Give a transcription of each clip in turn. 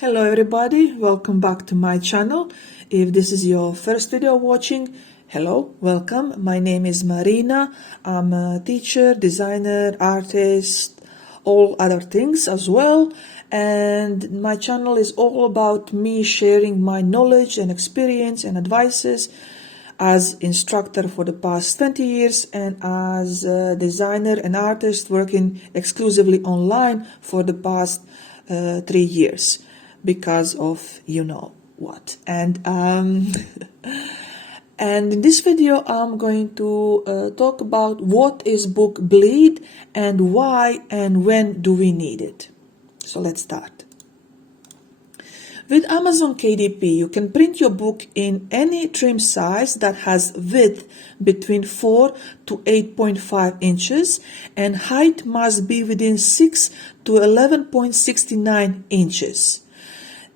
Hello everybody, welcome back to my channel. If this is your first video watching, hello, welcome. My name is Marina. I'm a teacher, designer, artist, all other things as well. And my channel is all about me sharing my knowledge and experience and advices as instructor for the past 20 years and as a designer and artist working exclusively online for the past 3 years because of you know what. And and in this video I'm going to talk about what is book bleed and why and when do we need it. So let's start. With Amazon KDP, you can print your book in any trim size that has width between 4 to 8.5 inches and height must be within 6 to 11.69 inches.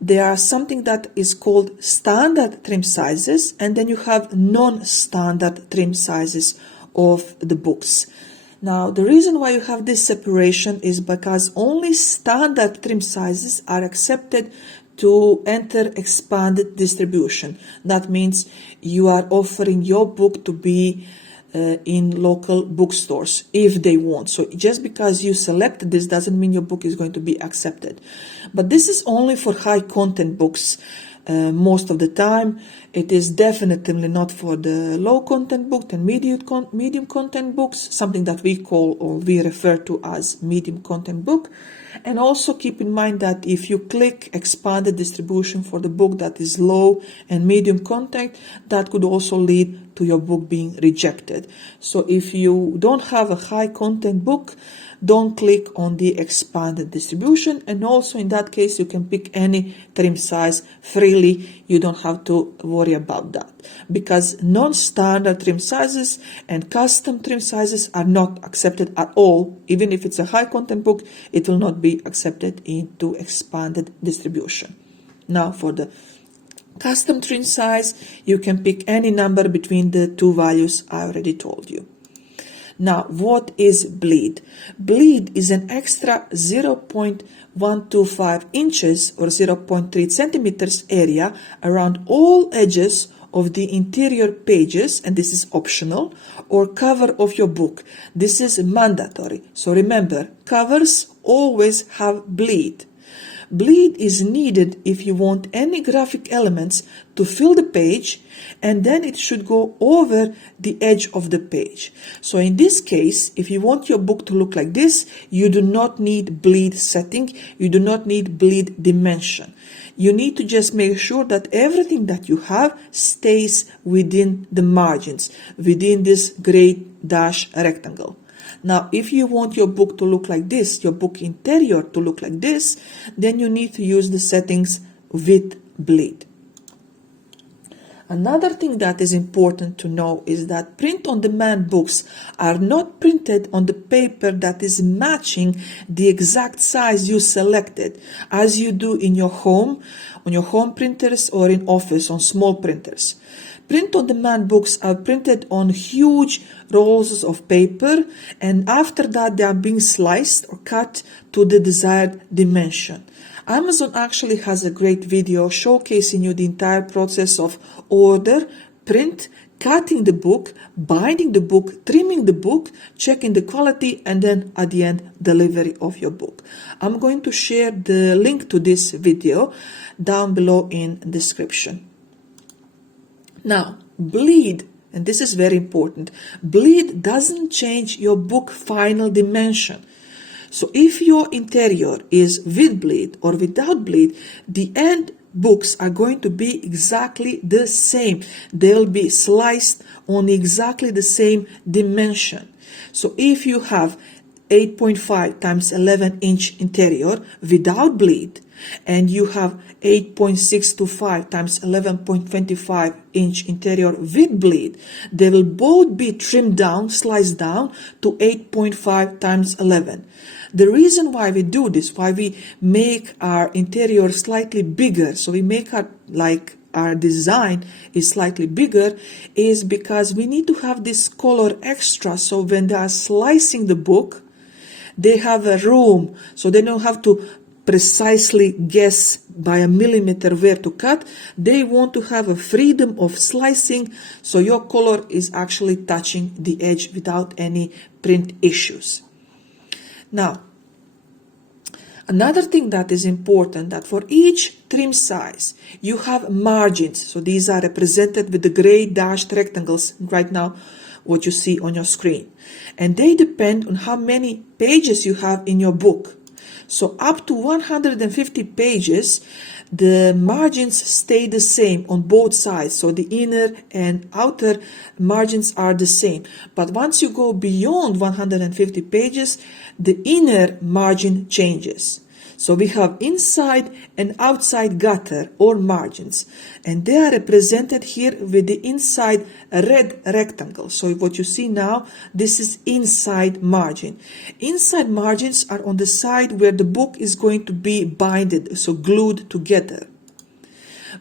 There are something that is called standard trim sizes, and then you have non-standard trim sizes of the books. Now, the reason why you have this separation is because only standard trim sizes are accepted to enter expanded distribution. That means you are offering your book to be in local bookstores if they want. So just because you select this doesn't mean your book is going to be accepted. But this is only for high content books. Most of the time, it is definitely not for the low content book and medium content books, something that we call or we refer to as medium content book. And also keep in mind that if you click expanded distribution for the book that is low and medium content, that could also lead to your book being rejected. So if you don't have a high content book, don't click on the expanded distribution, and also in that case you can pick any trim size freely. You don't have to worry about that because non-standard trim sizes and custom trim sizes are not accepted at all. Even if it's a high content book, it will not be accepted into expanded distribution. Now for the custom trim size, you can pick any number between the two values I already told you. Now, what is bleed? Bleed is an extra 0.125 inches or 0.3 centimeters area around all edges of the interior pages, and this is optional, or cover of your book. This is mandatory. So remember, covers always have bleed. Bleed is needed if you want any graphic elements to fill the page, and then it should go over the edge of the page. So in this case, if you want your book to look like this, you do not need bleed setting, you do not need bleed dimension. You need to just make sure that everything that you have stays within the margins, within this gray dash rectangle. Now, if you want your book to look like this, your book interior to look like this, then you need to use the settings with bleed. Another thing that is important to know is that print-on-demand books are not printed on the paper that is matching the exact size you selected, as you do in your home, on your home printers, or in office on small printers. Print-on-demand books are printed on huge rolls of paper, and after that they are being sliced or cut to the desired dimension. Amazon actually has a great video showcasing you the entire process of order, print, cutting the book, binding the book, trimming the book, checking the quality, and then at the end, delivery of your book. I'm going to share the link to this video down below in the description. Now, bleed, and this is very important, bleed doesn't change your book final dimension. So if your interior is with bleed or without bleed, the end books are going to be exactly the same. They'll be sliced on exactly the same dimension. So if you have 8.5 times 11 inch interior without bleed, and you have 8.625 times 11.25 inch interior with bleed, they will both be trimmed down, sliced down to 8.5 times 11. The reason why we do this, why we make our interior slightly bigger, so we make our design is slightly bigger, is because we need to have this color extra, so when they are slicing the book, they have a room, so they don't have to precisely guess by a millimeter where to cut. They want to have a freedom of slicing, so your color is actually touching the edge without any print issues. Now, another thing that is important, that for each trim size you have margins. So these are represented with the gray dashed rectangles right now, what you see on your screen. And they depend on how many pages you have in your book. So up to 150 pages, the margins stay the same on both sides. So the inner and outer margins are the same. But once you go beyond 150 pages, the inner margin changes. So we have inside and outside gutter or margins, and they are represented here with the inside red rectangle. So what you see now, this is inside margin. Inside margins are on the side where the book is going to be binded, so glued together.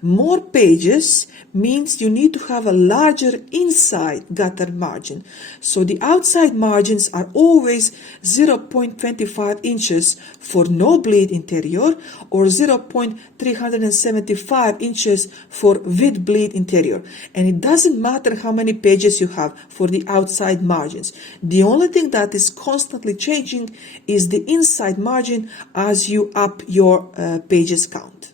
More pages means you need to have a larger inside gutter margin. So the outside margins are always 0.25 inches for no bleed interior or 0.375 inches for with bleed interior. And it doesn't matter how many pages you have for the outside margins. The only thing that is constantly changing is the inside margin as you up your pages count.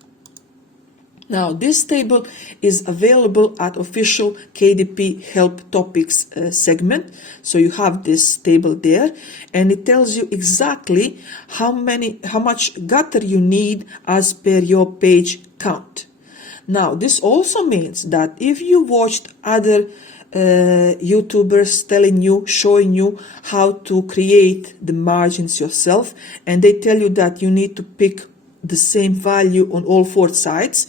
Now, this table is available at official KDP Help Topics segment. So you have this table there, and it tells you exactly how much gutter you need as per your page count. Now, this also means that if you watched other YouTubers showing you how to create the margins yourself, and they tell you that you need to pick the same value on all four sides,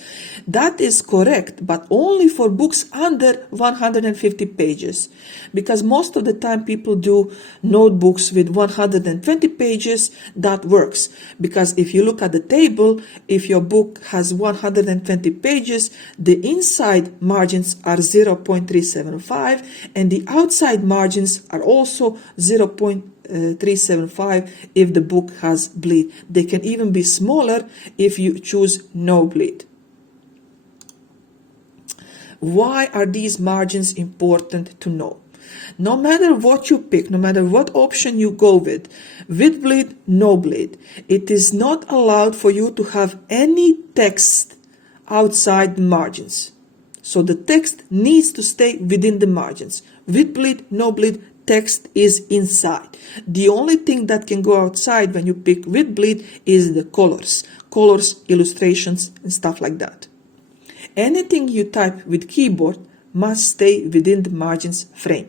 that is correct, but only for books under 150 pages, because most of the time people do notebooks with 120 pages. That works, because if you look at the table, if your book has 120 pages, the inside margins are 0.375 and the outside margins are also 0.375 if the book has bleed. They can even be smaller if you choose no bleed. Why are these margins important to know? No matter what you pick, no matter what option you go with bleed, no bleed, it is not allowed for you to have any text outside the margins. So the text needs to stay within the margins. With bleed, no bleed, text is inside. The only thing that can go outside when you pick with bleed is the colors, illustrations, and stuff like that. Anything you type with keyboard must stay within the margins frame.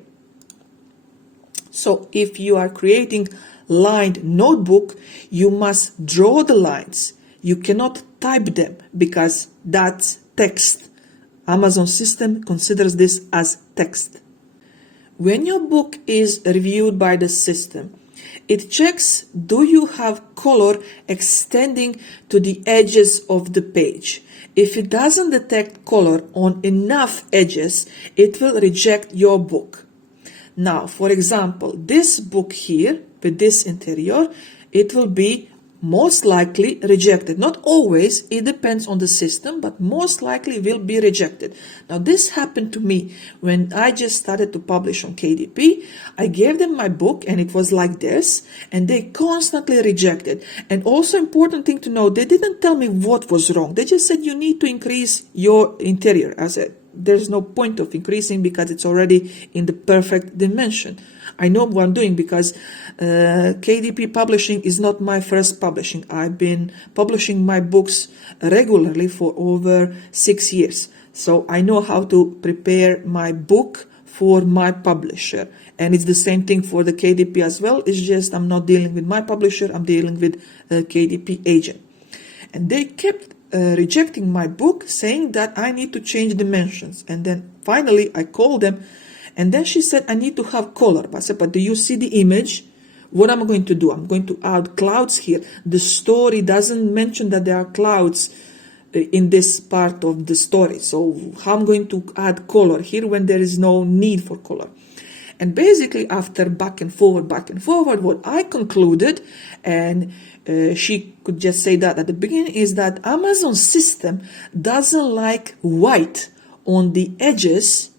So if you are creating lined notebook, you must draw the lines. You cannot type them because that's text. Amazon system considers this as text. When your book is reviewed by the system, it checks, do you have color extending to the edges of the page? If it doesn't detect color on enough edges, it will reject your book. Now, for example, this book here with this interior, it will be most likely rejected. Not always, it depends on the system, but most likely will be rejected. Now, this happened to me when I just started to publish on KDP. I gave them my book and it was like this, and they constantly rejected. And also important thing to know, they didn't tell me what was wrong. They just said you need to increase your interior. I said, there's no point of increasing because it's already in the perfect dimension. I know what I'm doing because KDP publishing is not my first publishing. I've been publishing my books regularly for over 6 years. So I know how to prepare my book for my publisher. And it's the same thing for the KDP as well. It's just I'm not dealing with my publisher, I'm dealing with a KDP agent. And they kept rejecting my book, saying that I need to change dimensions. And then finally I called them, and then she said I need to have color. I said, but do you see the image? What am I going to do? I'm going to add clouds here. The story doesn't mention that there are clouds in this part of the story. So how am I going to add color here when there is no need for color? And basically after back and forward, what I concluded, and she could just say that at the beginning, is that Amazon system doesn't like white on the edges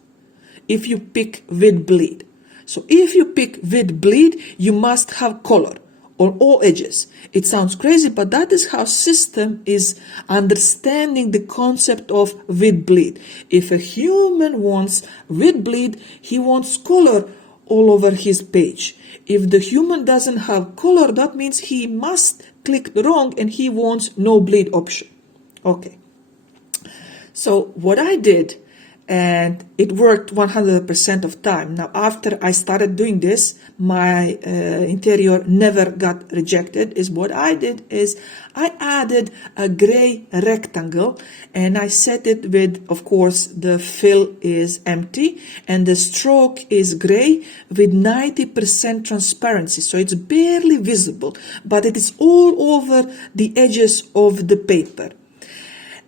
if you pick with bleed. So if you pick with bleed, you must have color on all edges. It sounds crazy, but that is how system is understanding the concept of with bleed. If a human wants with bleed, he wants color all over his page. If the human doesn't have color, that means he must click wrong and he wants no bleed option. Okay. So what I did, and it worked 100% of time. Now, after I started doing this, my interior never got rejected. Is what I did is I added a gray rectangle and I set it with, of course, the fill is empty and the stroke is gray with 90% transparency. So it's barely visible, but it is all over the edges of the paper.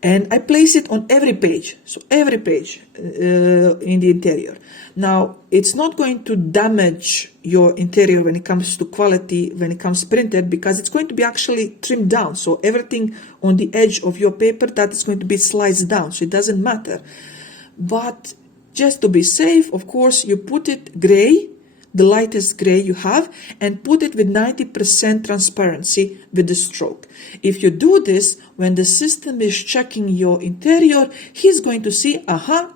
And I place it on every page, so every page in the interior. Now, it's not going to damage your interior when it comes to quality, when it comes printed, because it's going to be actually trimmed down. So everything on the edge of your paper, that is going to be sliced down, so it doesn't matter. But just to be safe, of course, you put it gray, the lightest gray you have, and put it with 90% transparency with the stroke. If you do this, when the system is checking your interior, he's going to see,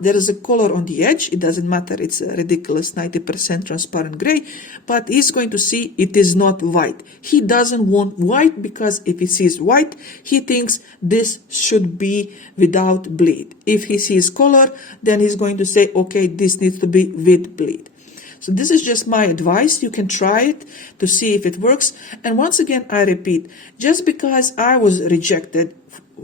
there is a color on the edge. It doesn't matter, it's a ridiculous 90% transparent gray, but he's going to see it is not white. He doesn't want white because if he sees white, he thinks this should be without bleed. If he sees color, then he's going to say, okay, this needs to be with bleed. So this is just my advice. You can try it to see if it works. And once again, I repeat, just because I was rejected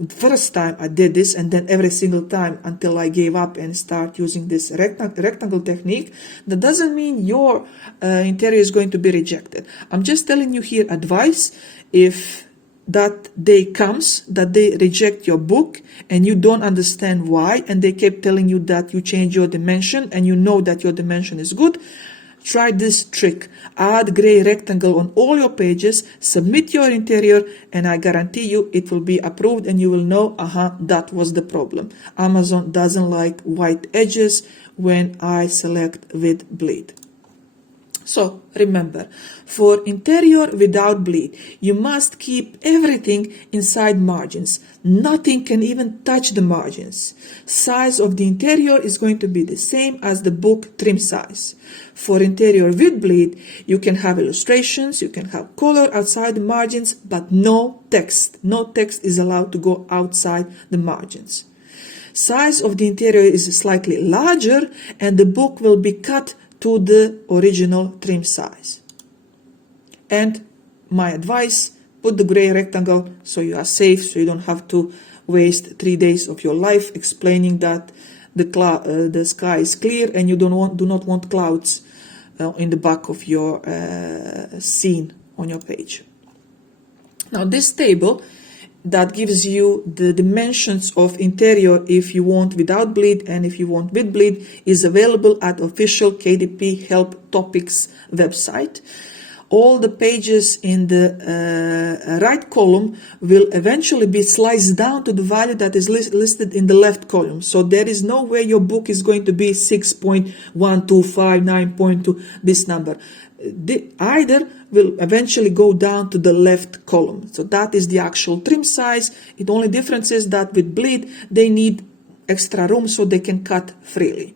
first time I did this, and then every single time until I gave up and start using this rectangle technique, that doesn't mean your interior is going to be rejected. I'm just telling you here advice. If that day comes that they reject your book and you don't understand why, and they kept telling you that you change your dimension and you know that your dimension is good, try this trick. Add gray rectangle on all your pages, submit your interior, and I guarantee you it will be approved and you will know, that was the problem. Amazon doesn't like white edges when I select with bleed. So remember, for interior without bleed, you must keep everything inside margins. Nothing can even touch the margins. Size of the interior is going to be the same as the book trim size. For interior with bleed, you can have illustrations, you can have color outside the margins, but no text. No text is allowed to go outside the margins. Size of the interior is slightly larger and the book will be cut to the original trim size. And my advice, put the gray rectangle so you are safe, so you don't have to waste 3 days of your life explaining that the sky is clear and you do not want clouds in the back of your scene on your page. Now this table that gives you the dimensions of interior if you want without bleed and if you want with bleed is available at official KDP Help Topics website. All the pages in the right column will eventually be sliced down to the value that is listed in the left column. So there is no way your book is going to be 6.125, 9.2, this number. Either will eventually go down to the left column. So that is the actual trim size. The only difference is that with bleed, they need extra room so they can cut freely.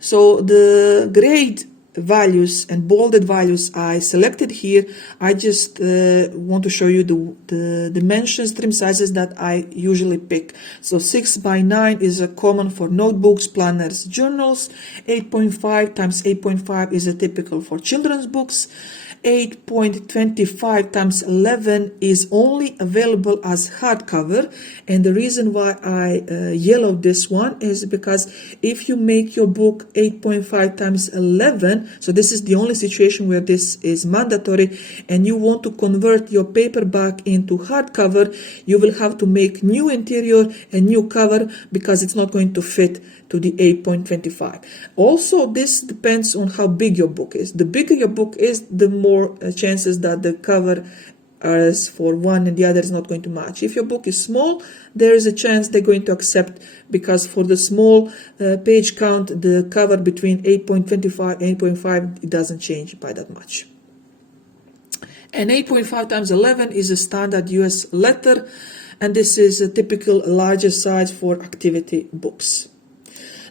So the grade values and bolded values I selected here, I just want to show you the dimensions, trim sizes that I usually pick. So 6x9 is a common for notebooks, planners, journals. 8.5 times 8.5 is a typical for children's books. 8.25 times 11 is only available as hardcover, and the reason why I yellowed this one is because if you make your book 8.5 times 11, so this is the only situation where this is mandatory, and you want to convert your paperback into hardcover, you will have to make new interior and new cover because it's not going to fit to the 8.25. Also, this depends on how big your book is. The bigger your book is, the more chances that the cover as for one and the other is not going to match. If your book is small, there is a chance they're going to accept, because for the small page count, the cover between 8.25 and 8.5, it doesn't change by that much. And 8.5 times 11 is a standard US letter, and this is a typical larger size for activity books.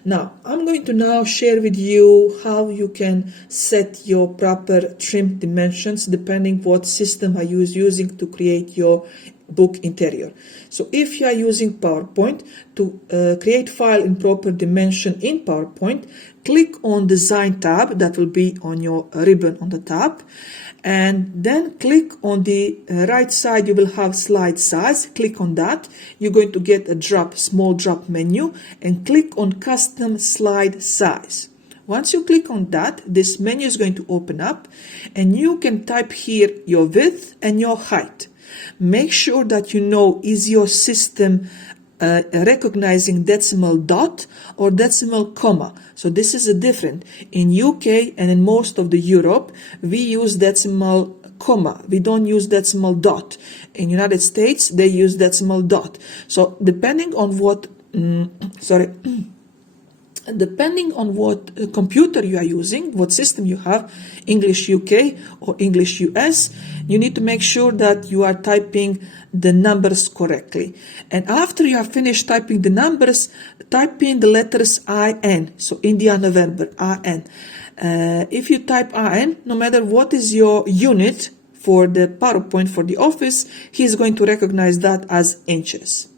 Now, I'm going to now share with you how you can set your proper trim dimensions depending what system are you using to create your book interior. So if you are using PowerPoint, to create file in proper dimension in PowerPoint, click on Design tab, that will be on your ribbon on the top, and then click on the right side, you will have slide size. Click on that. You're going to get a small drop menu, and click on custom slide size. Once you click on that, this menu is going to open up, and you can type here your width and your height. Make sure that you know, is your system recognizing decimal dot or decimal comma. So this is a different. In UK and in most of the Europe, we use decimal comma. We don't use decimal dot. In United States, they use decimal dot. So depending on what, depending on what computer you are using, what system you have, English UK or English US, you need to make sure that you are typing the numbers correctly. And after you have finished typing the numbers, type in the letters IN, so India, November, IN. If you type IN, no matter what is your unit for the PowerPoint for the office, he's going to recognize that as inches.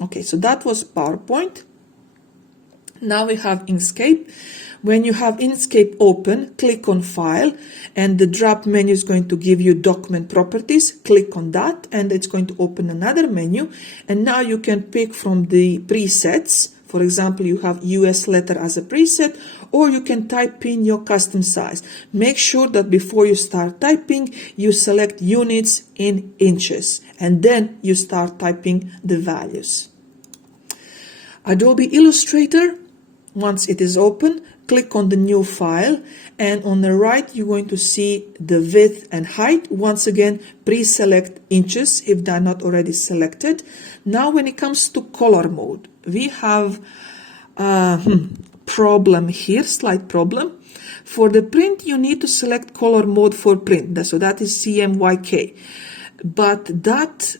Okay, so that was PowerPoint. Now we have Inkscape. When you have Inkscape open, click on File, and the drop menu is going to give you Document Properties. Click on that, and it's going to open another menu. And now you can pick from the presets. For example, you have US letter as a preset, or you can type in your custom size. Make sure that before you start typing, you select units in inches, and then you start typing the values. Adobe Illustrator. Once it is open, click on the new file, and on the right you're going to see the width and height. Once again, pre-select inches if they're not already selected. Now when it comes to color mode, we have a problem here, slight problem. For the print, you need to select color mode for print, so that is CMYK. But that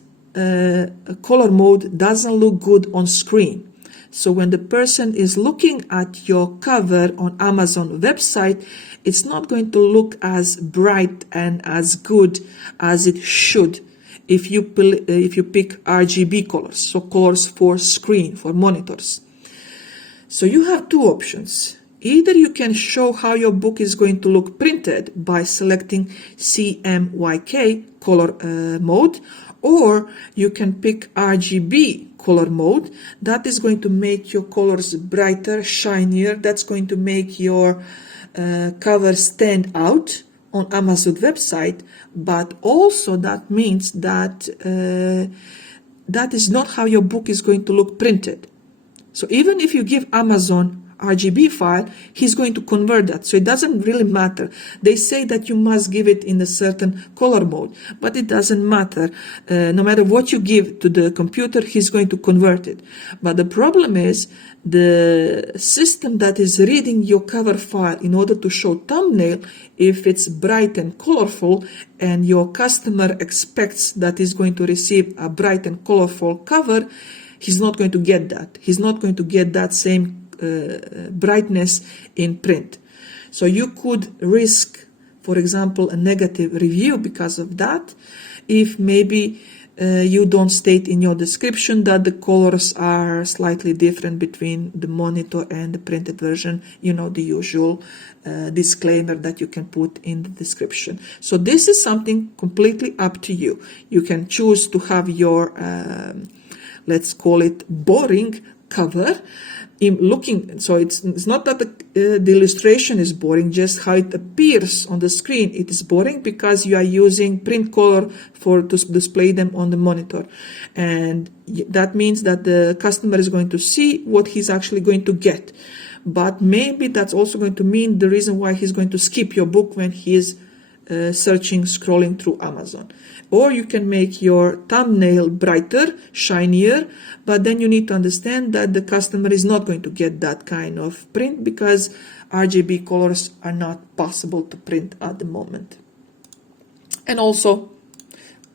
color mode doesn't look good on screen. So when the person is looking at your cover on Amazon website, it's not going to look as bright and as good as it should if you pick RGB colors, so colors for screen, for monitors. So you have two options. Either you can show how your book is going to look printed by selecting CMYK color mode, or you can pick RGB color mode. That is going to make your colors brighter, shinier. That's going to make your cover stand out on Amazon website, but also that means that that is not how your book is going to look printed. So even if you give Amazon RGB file, he's going to convert that. So it doesn't really matter. They say that you must give it in a certain color mode, but it doesn't matter. No matter what you give to the computer, he's going to convert it. But the problem is the system that is reading your cover file in order to show thumbnail, if it's bright and colorful and your customer expects that he's going to receive a bright and colorful cover, he's not going to get that. He's not going to get that same brightness in print. So you could risk, for example, a negative review because of that, if maybe you don't state in your description that the colors are slightly different between the monitor and the printed version, you know, the usual disclaimer that you can put in the description. So this is something completely up to you. You can choose to have your, let's call it boring cover, so it's not that the illustration is boring, just how it appears on the screen. It is boring because you are using print color to display them on the monitor, and that means that the customer is going to see what he's actually going to get. But maybe that's also going to mean the reason why he's going to skip your book when he is searching, scrolling through Amazon. Or you can make your thumbnail brighter, shinier, but then you need to understand that the customer is not going to get that kind of print because RGB colors are not possible to print at the moment. And also,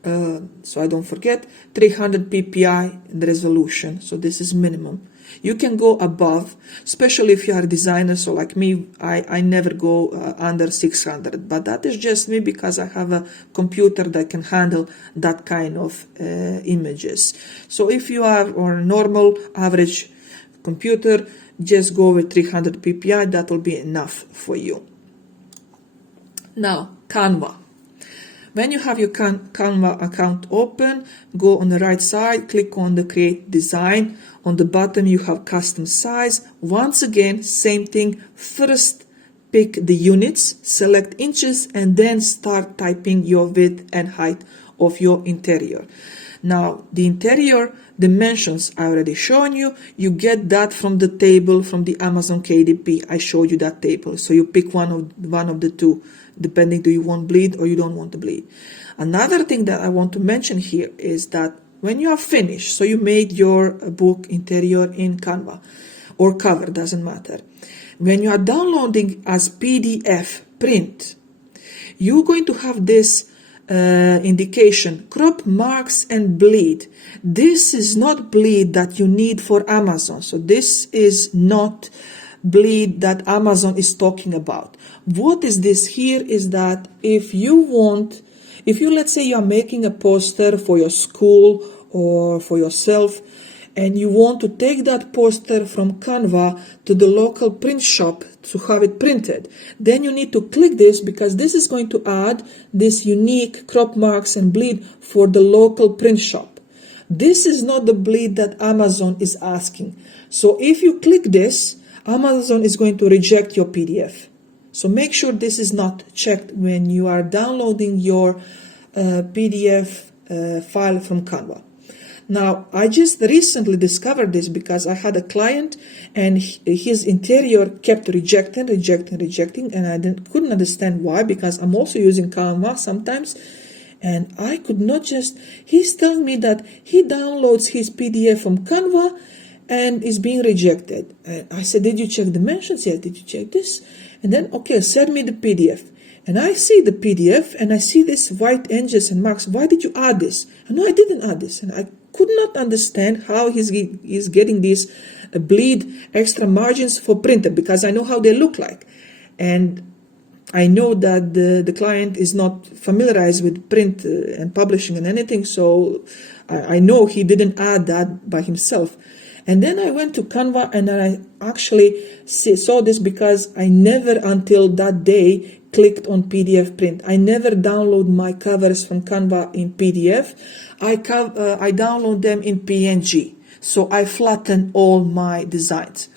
so I don't forget, 300 ppi in the resolution, so this is minimum. You can go above, especially if you are a designer, so like me, I never go under 600, but that is just me because I have a computer that can handle that kind of images. So if you are on a normal average computer, just go with 300 ppi, that will be enough for you. Now, Canva. When you have your Canva account open, go on the right side, click on the Create Design. On the bottom, you have Custom Size. Once again, same thing. First, pick the units, select inches, and then start typing your width and height of your interior. Now, the interior dimensions I already shown you. You get that from the table, from the Amazon KDP. I showed you that table. So you pick one of the two, depending do you want bleed or you don't want to bleed. Another thing that I want to mention here is that when you are finished, so you made your book interior in Canva or cover, doesn't matter. When you are downloading as PDF print, you're going to have this indication, crop marks and bleed. This is not bleed that you need for Amazon. So this is not bleed that Amazon is talking about. What is this here is that if you let's say you are making a poster for your school or for yourself, and you want to take that poster from Canva to the local print shop to have it printed, then you need to click this because this is going to add this unique crop marks and bleed for the local print shop. This is not the bleed that Amazon is asking. So if you click this, Amazon is going to reject your PDF. So make sure this is not checked when you are downloading your PDF file from Canva. Now, I just recently discovered this because I had a client and his interior kept rejecting, and I couldn't understand why, because I'm also using Canva sometimes, and I could not he's telling me that he downloads his PDF from Canva and is being rejected. And I said, did you check dimensions? Yeah, did you check this? And then, okay, send me the PDF. And I see the PDF and I see this white edges and marks. Why did you add this? And no, I didn't add this. And I could not understand how he's getting these bleed extra margins for printed, because I know how they look like. And I know that the client is not familiarized with print and publishing and anything, so I know he didn't add that by himself. And then I went to Canva and I actually saw this because I never until that day clicked on PDF print. I never download my covers from Canva in PDF. I download them in PNG. So I flatten all my designs.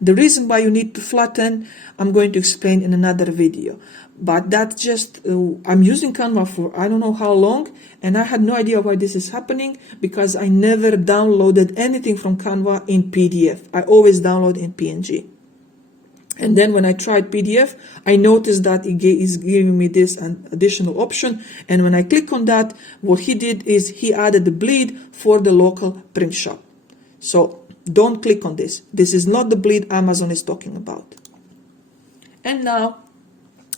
The reason why you need to flatten, I'm going to explain in another video. But that's just, I'm using Canva for I don't know how long, and I had no idea why this is happening, because I never downloaded anything from Canva in PDF. I always download in PNG. And then when I tried PDF, I noticed that it is giving me this additional option. And when I click on that, what he did is he added the bleed for the local print shop. So don't click on this. This is not the bleed Amazon is talking about. And now,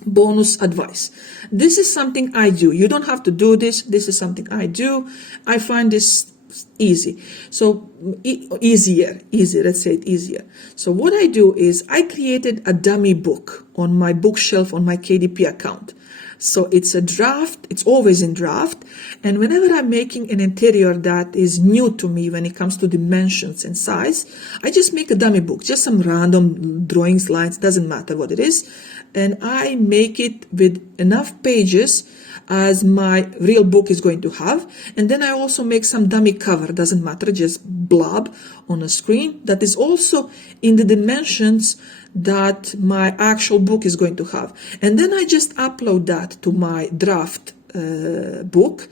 bonus advice. This is something I do. You don't have to do this. This is something I do. I find this easy. So easier, let's say it easier. So what I do is I created a dummy book on my bookshelf on my KDP account. So it's a draft, it's always in draft. And whenever I'm making an interior that is new to me when it comes to dimensions and size, I just make a dummy book, just some random drawings, lines, doesn't matter what it is. And I make it with enough pages as my real book is going to have. And then I also make some dummy cover, doesn't matter, just blob on a screen that is also in the dimensions that my actual book is going to have. And then I just upload that to my draft book.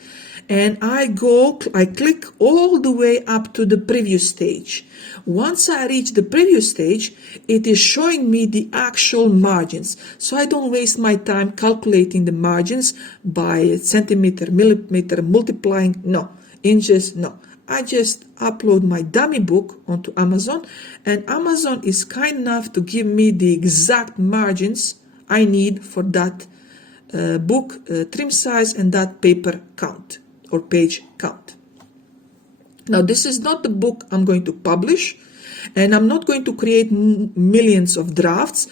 and I click all the way up to the preview stage. Once I reach the preview stage, it is showing me the actual margins. So I don't waste my time calculating the margins by centimeter, millimeter, multiplying, no, inches, no. I just upload my dummy book onto Amazon, and Amazon is kind enough to give me the exact margins I need for that book trim size and that paper count or page count. Now, this is not the book I'm going to publish, and I'm not going to create millions of drafts.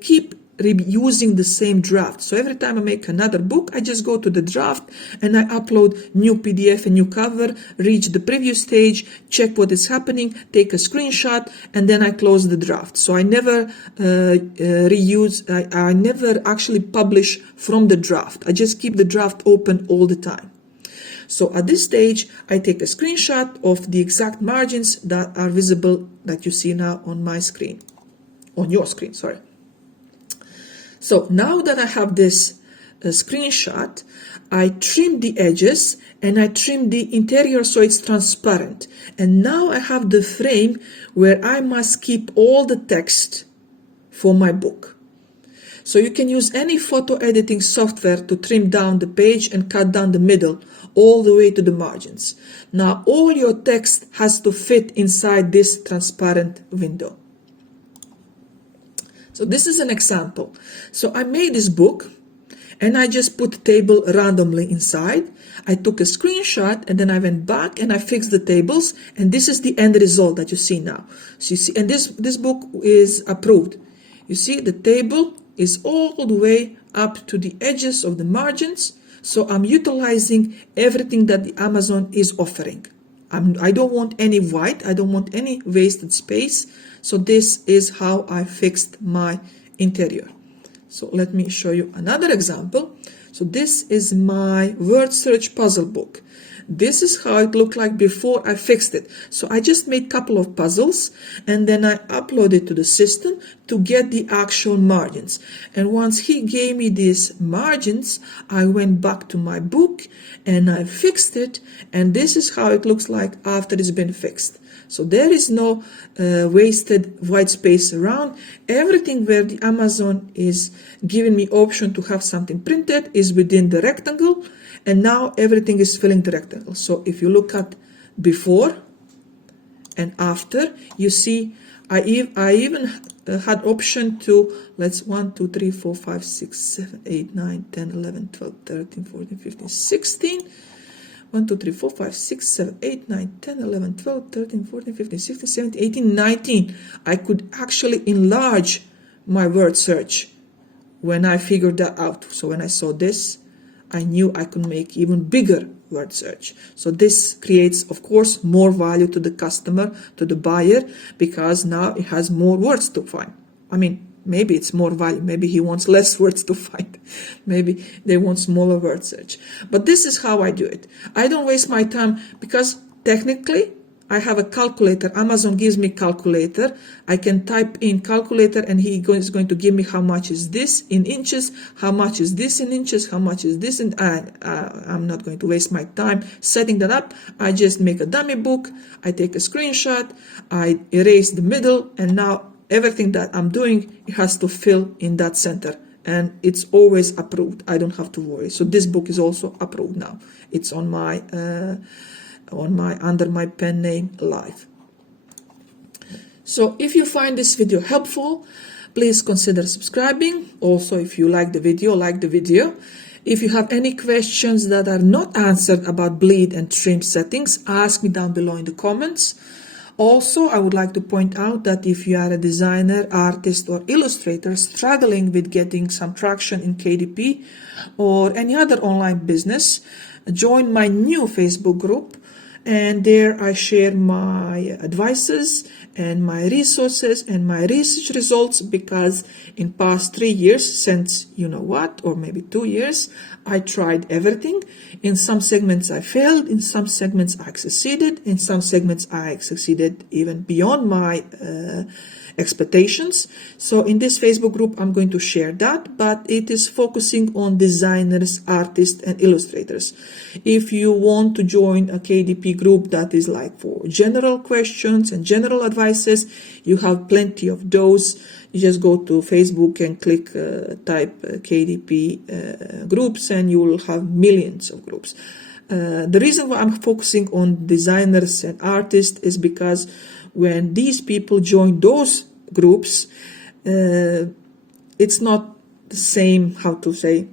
Keep reusing the same draft. So every time I make another book, I just go to the draft and I upload new PDF, a new cover, reach the preview stage, check what is happening, take a screenshot, and then I close the draft. So I never I never actually publish from the draft. I just keep the draft open all the time. So at this stage, I take a screenshot of the exact margins that are visible that you see now on my screen, on your screen, sorry. So now that I have this screenshot, I trim the edges and I trim the interior so it's transparent. And now I have the frame where I must keep all the text for my book. So you can use any photo editing software to trim down the page and cut down the middle all the way to the margins. Now all your text has to fit inside this transparent window. So this is an example. So I made this book and I just put the table randomly inside. I took a screenshot and then I went back and I fixed the tables, and this is the end result that you see now. So you see, and this book is approved. You see the table is all the way up to the edges of the margins. So I'm utilizing everything that the Amazon is offering. I don't want any white. I don't want any wasted space. So this is how I fixed my interior. So let me show you another example. So this is my word search puzzle book. This is how it looked like before I fixed it. So I just made a couple of puzzles and then I uploaded to the system to get the actual margins. And once he gave me these margins, I went back to my book and I fixed it. And this is how it looks like after it's been fixed. So there is no wasted white space around. Everything where the Amazon is giving me option to have something printed is within the rectangle. And now everything is filling the rectangle. So if you look at before and after, you see I even had option to, let's 1, 2, 3, 4, 5, 6, 7, 8, 9, 10, 11, 12, 13, 14, 15, 16. 1, 2, 3, 4, 5, 6, 7, 8, 9, 10, 11, 12, 13, 14, 15, 16, 17, 18, 19. I could actually enlarge my word search when I figured that out. So when I saw this, I knew I could make even bigger word search. So this creates, of course, more value to the customer, to the buyer, because now it has more words to find. I mean, maybe it's more value. Maybe he wants less words to find. Maybe they want smaller word search. But this is how I do it. I don't waste my time because technically I have a calculator. Amazon gives me calculator. I can type in calculator and he is going to give me how much is this in inches, how much is this in inches, how much is this in, I'm not going to waste my time setting that up. I just make a dummy book. I take a screenshot. I erase the middle, and now everything that I'm doing, it has to fill in that center, and it's always approved. I don't have to worry. So this book is also approved now. It's on my under my pen name Live. So if you find this video helpful, please consider subscribing. Also, if you like the video, like the video. If you have any questions that are not answered about bleed and trim settings, ask me down below in the comments. Also, I would like to point out that if you are a designer, artist, or illustrator struggling with getting some traction in KDP or any other online business, join my new Facebook group and there I share my advices and my resources and my research results, because in past 3 years, since you know what, or maybe 2 years, I tried everything. In some segments I failed, in some segments I succeeded, in some segments I succeeded even beyond my expectations. So in this Facebook group I'm going to share that, but it is focusing on designers, artists and illustrators. If you want to join a KDP group that is like for general questions and general advices, you have plenty of those. You just go to Facebook and click type KDP groups, and you will have millions of groups. The reason why I'm focusing on designers and artists is because when these people join those groups, it's not the same, how to say,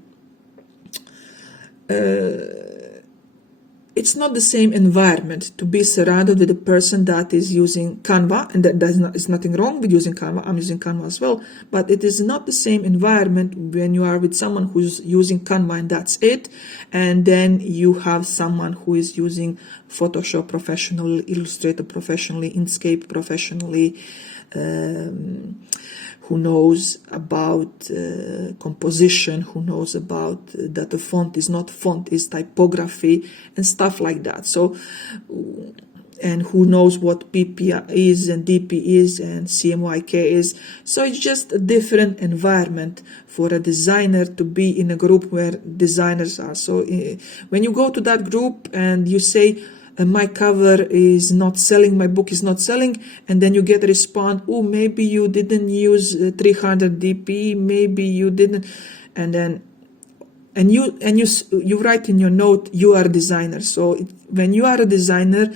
it's not the same environment to be surrounded with a person that is using Canva, and there's nothing wrong with using Canva. I'm using Canva as well, but it is not the same environment when you are with someone who's using Canva and that's it, and then you have someone who is using Photoshop professionally, Illustrator professionally, Inkscape professionally, who knows about composition, who knows about that the font is not font, is typography and stuff like that. So, and who knows what PP is and DP is and CMYK is. So it's just a different environment for a designer to be in a group where designers are. So when you go to that group and you say, my cover is not selling, my book is not selling, and then you get a response, oh, maybe you didn't use 300 DP, maybe you didn't, and then you write in your note, you are a designer. So when you are a designer,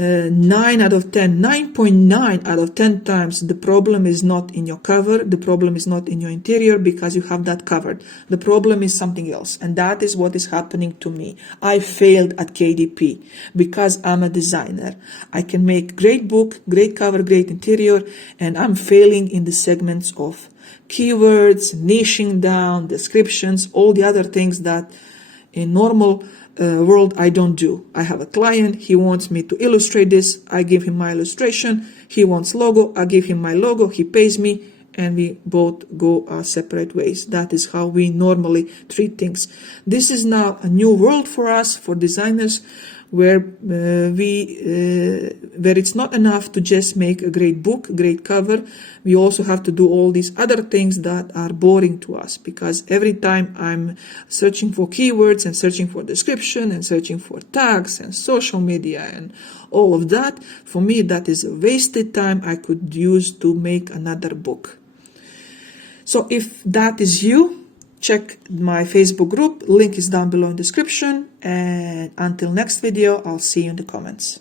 9 out of 10, 9.9 out of 10 times, the problem is not in your cover, the problem is not in your interior, because you have that covered. The problem is something else, and that is what is happening to me. I failed at KDP because I'm a designer. I can make great book, great cover, great interior, and I'm failing in the segments of keywords, niching down, descriptions, all the other things that in normal world I don't do. I have a client, he wants me to illustrate this, I give him my illustration, he wants logo, I give him my logo, he pays me, and we both go our separate ways. That is how we normally treat things. This is now a new world for us, for designers, where it's not enough to just make a great book, great cover. We also have to do all these other things that are boring to us, because every time I'm searching for keywords and searching for description and searching for tags and social media and all of that, for me that is a wasted time I could use to make another book. So if that is you, check my Facebook group, link is down below in the description, and until next video, I'll see you in the comments.